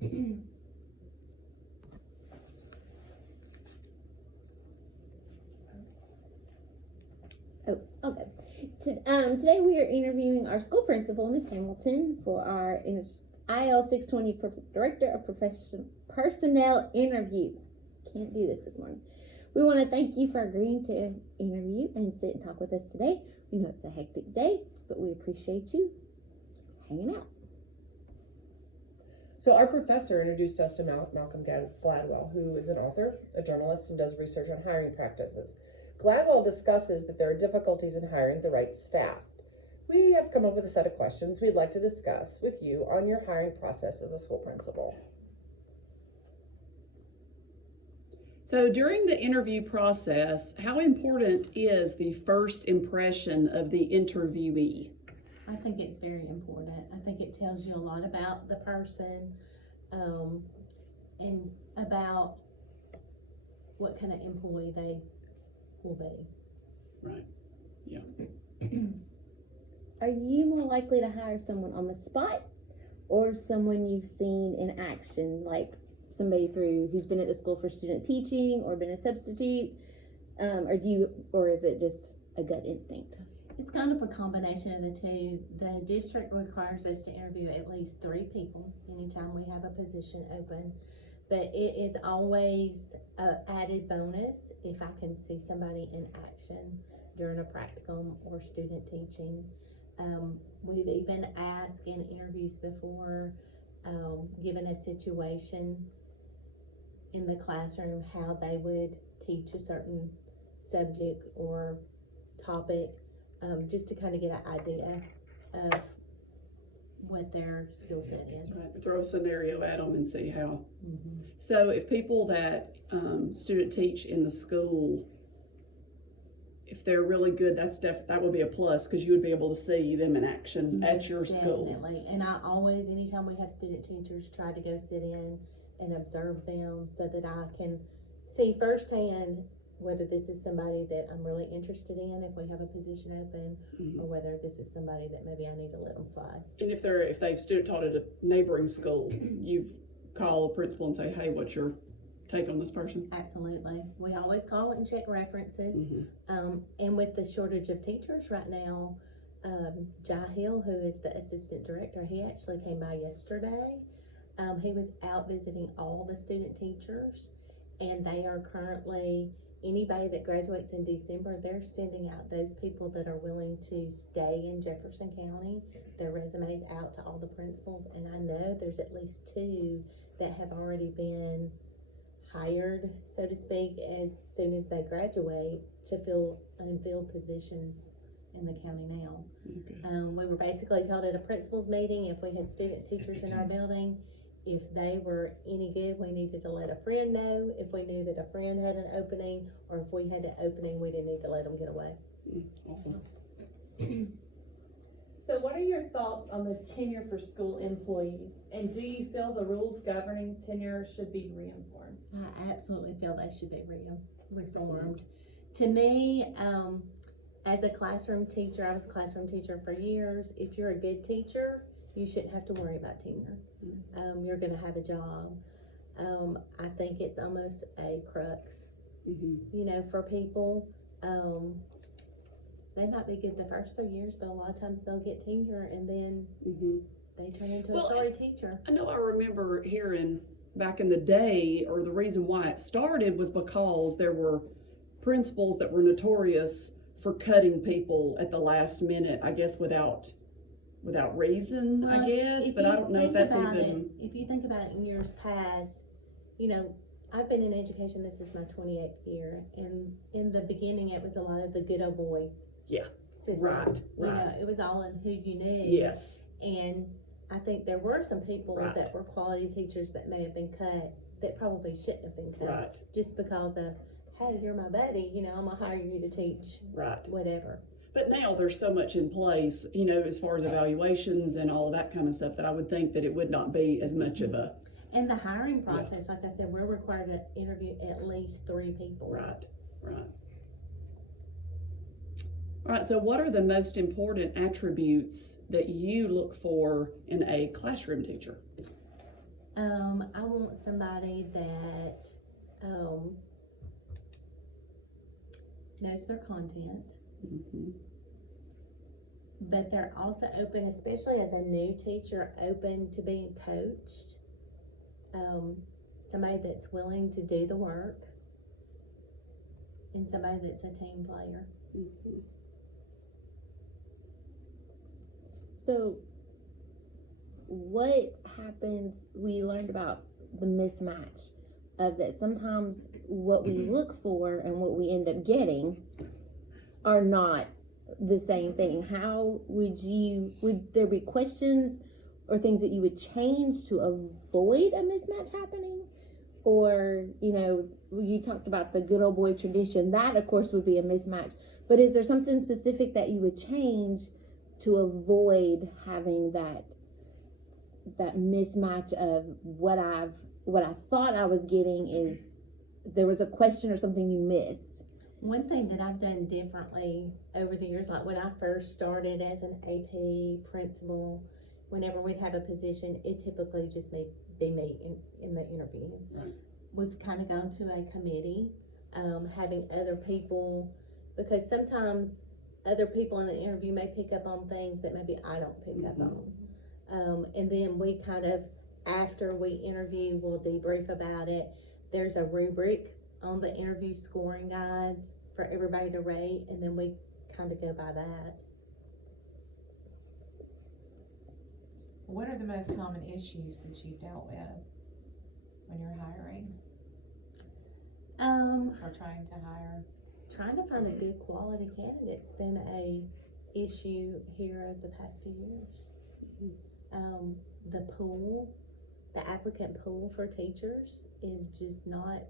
Oh, okay. Today we are interviewing our school principal, Ms. Hamilton, for our IL 620 Director of Personnel interview. Can't do this morning. We want to thank you for agreeing to interview and sit and talk with us today. We know it's a hectic day, but we appreciate you hanging out. So our professor introduced us to Malcolm Gladwell, who is an author, a journalist, and does research on hiring practices. Gladwell discusses that there are difficulties in hiring the right staff. We have come up with a set of questions we'd like to discuss with you on your hiring process as a school principal. So during the interview process, how important is the first impression of the interviewee? I think it's very important. I think it tells you a lot about the person, and about what kind of employee they will be. Right, yeah. Are you more likely to hire someone on the spot or someone you've seen in action, like somebody who's been at the school for student teaching or been a substitute, or is it just a gut instinct? It's kind of a combination of the two. The district requires us to interview at least 3 people anytime we have a position open, but it is always an added bonus if I can see somebody in action during a practicum or student teaching. We've even asked in interviews before, given a situation in the classroom, how they would teach a certain subject or topic, just to kind of get an idea of what their skill set is. Right. Throw a scenario at them and see how. Mm-hmm. So if people that student teach in the school, if they're really good, that would be a plus, because you would be able to see them in action at your school. Definitely. And I always, anytime we have student teachers, try to go sit in and observe them so that I can see firsthand whether this is somebody that I'm really interested in if we have a position open, Mm-hmm. or whether this is somebody that maybe I need to let them slide. And if they've student taught at a neighboring school, you call a principal and say, hey, what's your take on this person? Absolutely. We always call and check references. Mm-hmm. And with the shortage of teachers right now, Jai Hill, who is the assistant director, he actually came by yesterday. He was out visiting all the student teachers, and they are currently, anybody that graduates in December, they're sending out those people that are willing to stay in Jefferson County, their resumes out to all the principals. And I know there's at least 2 that have already been hired, so to speak, as soon as they graduate, to fill unfilled positions in the county now. Okay. We were basically told at a principal's meeting, if we had student teachers in our building, if they were any good, we needed to let a friend know. If we knew that a friend had an opening, or if we had an opening, we didn't need to let them get away. Awesome. So what are your thoughts on the tenure for school employees? And do you feel the rules governing tenure should be reformed? I absolutely feel they should be reformed. To me, as a classroom teacher, I was a classroom teacher for years. If you're a good teacher, you shouldn't have to worry about tenure. You're going to have a job. I think it's almost a crux, for people. They might be good the first 3 years, but a lot of times they'll get tenure and then they turn into a sorry teacher. I know I remember hearing back in the day, or the reason why it started was because there were principals that were notorious for cutting people at the last minute, I guess without reason, Well, I guess, but I don't know if that's even... If you think about it in years past, I've been in education, this is my 28th year, and in the beginning it was a lot of the good old boy system. Right. It was all in who you knew. Yes. And I think there were some people that were quality teachers that may have been cut that probably shouldn't have been cut, just because of, hey, you're my buddy, I'm gonna hire you to teach whatever. But now there's so much in place, as far as evaluations and all of that kind of stuff, that I would think that it would not be as much of a... And the hiring process, like I said, we're required to interview at least 3 people. Right. All right, so what are the most important attributes that you look for in a classroom teacher? I want somebody that, knows their content, Mhm. but they're also open, especially as a new teacher, open to being coached. Somebody that's willing to do the work, and somebody that's a team player. Mhm. So, what happens? We learned about the mismatch of that. Sometimes what we look for and what we end up getting are not the same thing. How would there be questions or things that you would change to avoid a mismatch happening? Or, you talked about the good old boy tradition. That, of course, would be a mismatch. But is there something specific that you would change to avoid having that mismatch of what I thought I was getting is there was a question or something you missed? One thing that I've done differently over the years, like when I first started as an AP principal, whenever we'd have a position, it typically just be me in the interview. Right. We've kind of gone to a committee, having other people, because sometimes other people in the interview may pick up on things that maybe I don't pick up on. And then we kind of, after we interview, we'll debrief about it. There's a rubric on the interview scoring guides for everybody to rate, and then we kind of go by that. What are the most common issues that you've dealt with when you're hiring or trying to hire? Trying to find a good quality candidate's been a issue here the past few years. The applicant pool for teachers is just not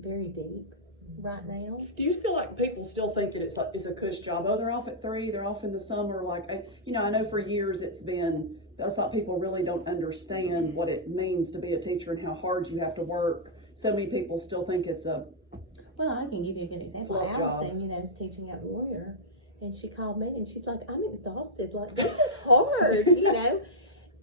very deep right now. Do you feel like people still think that it's a cush job? Oh, they're off at 3, they're off in the summer. Like, I know for years that's not, people really don't understand what it means to be a teacher and how hard you have to work. So many people still think it's a Well, I can give you a good example. fluff job. Allison, is teaching at Warrior, and she called me and she's like, I'm exhausted. Like, this is hard,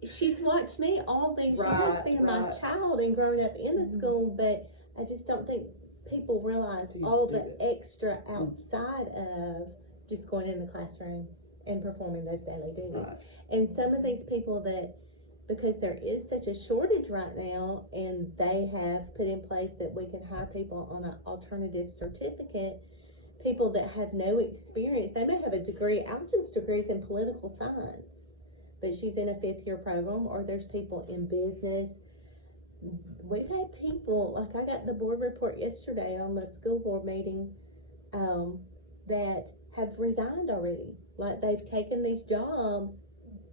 She's watched me all these years being my child and growing up in the school, but I just don't think people realize all the extra outside of just going in the classroom and performing those daily duties. Right. And some of these people that, because there is such a shortage right now, and they have put in place that we can hire people on an alternative certificate, people that have no experience. They may have a degree. Allison's degree is in political science, but she's in a 5th-year program, or there's people in business. We've had people, like I got the board report yesterday on the school board meeting, that have resigned already. Like, they've taken these jobs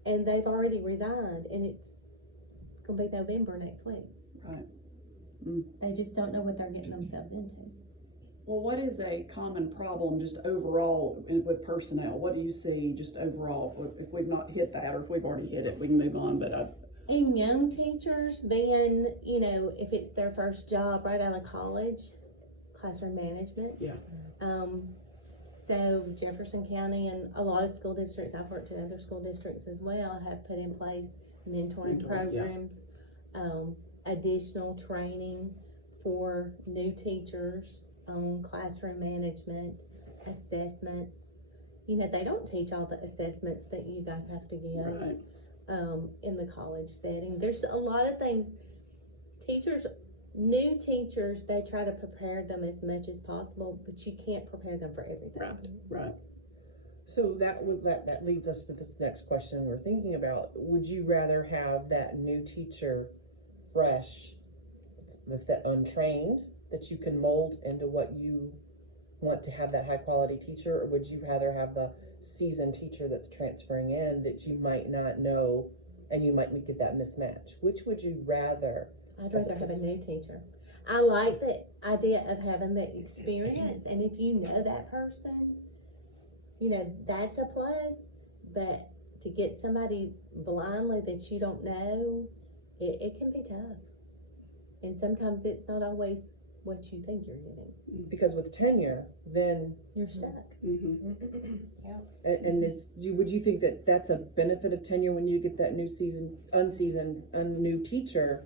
and they've already resigned, and it's gonna be November next week. Right. They just don't know what they're getting themselves into. Well, what is a common problem just overall with personnel? What do you see just overall? If we've not hit that, or if we've already hit it, we can move on. But And young teachers, being, if it's their first job right out of college, classroom management. Yeah. So Jefferson County and a lot of school districts, I've worked in other school districts as well, have put in place mentoring programs, additional training for new teachers on classroom management, assessments. They don't teach all the assessments that you guys have to give. Right. In the college setting. There's a lot of things. New teachers, they try to prepare them as much as possible, but you can't prepare them for everything. Right. So that leads us to this next question we're thinking about. Would you rather have that new teacher fresh, that's that untrained, that you can mold into what you want to have, that high quality teacher, or would you rather have the seasoned teacher that's transferring in that you might not know and you might get that mismatch? Which would you rather? I'd rather have a new teacher. I like the idea of having the experience, and if you know that person, that's a plus. But to get somebody blindly that you don't know, it can be tough. And sometimes it's not always what you think you're getting. Because with tenure, then You're stuck. Mm-hmm. and would you think that that's a benefit of tenure when you get that new new teacher?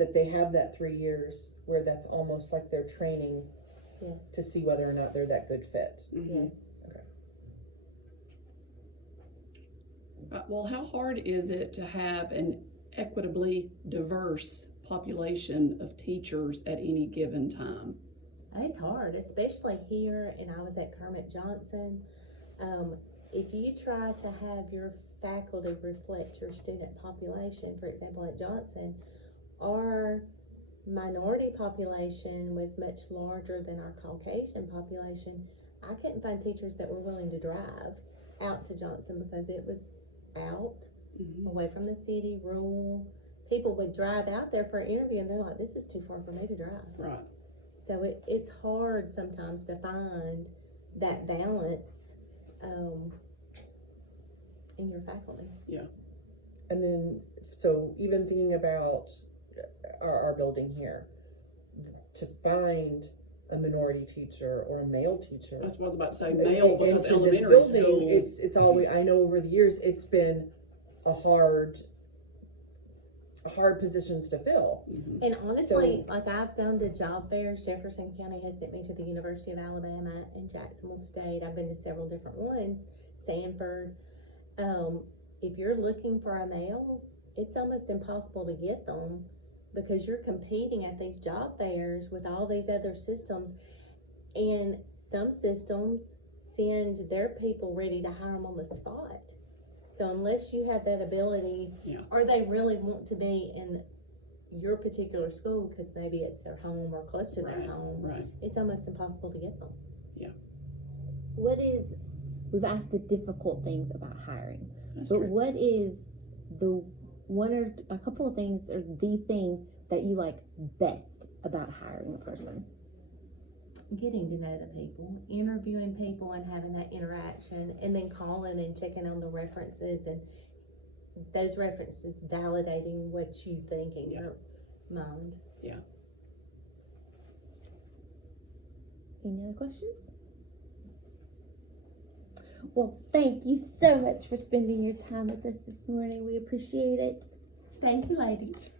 that they have that 3 years where that's almost like they're training Yes, to see whether or not they're that good fit. Mhm. yes. Well, how hard is it to have an equitably diverse population of teachers at any given time? It's hard, especially here, and I was at Kermit Johnson. If you try to have your faculty reflect your student population, for example, at Johnson, our minority population was much larger than our Caucasian population. I couldn't find teachers that were willing to drive out to Johnson because it was out, Mhm. away from the city, rural. People would drive out there for an interview and they're like, this is too far for me to drive. Right. So it's hard sometimes to find that balance in your faculty. And then, so even thinking about our building here, to find a minority teacher or a male teacher That's what I was about to say, male, because into this elementary building, school. it's always, I know over the years, it's been a hard positions to fill. Mhm. And honestly, like I've gone to job fairs. Jefferson County has sent me to the University of Alabama and Jacksonville State. I've been to several different ones, Sanford. If you're looking for a male, it's almost impossible to get them because you're competing at these job fairs with all these other systems, and some systems send their people ready to hire them on the spot. So unless you have that ability, Yeah. or they really want to be in your particular school because maybe it's their home or close to their Right. home, Right. it's almost impossible to get them. We've asked the difficult things about hiring, That's but true. what is the one or a couple of things or the thing that you like best about hiring a person? Getting to know the people, interviewing people and having that interaction, and then calling and checking on the references, and those references validating what you think in your mind. Any other questions? Well, thank you so much for spending your time with us this morning. We appreciate it. Thank you, ladies.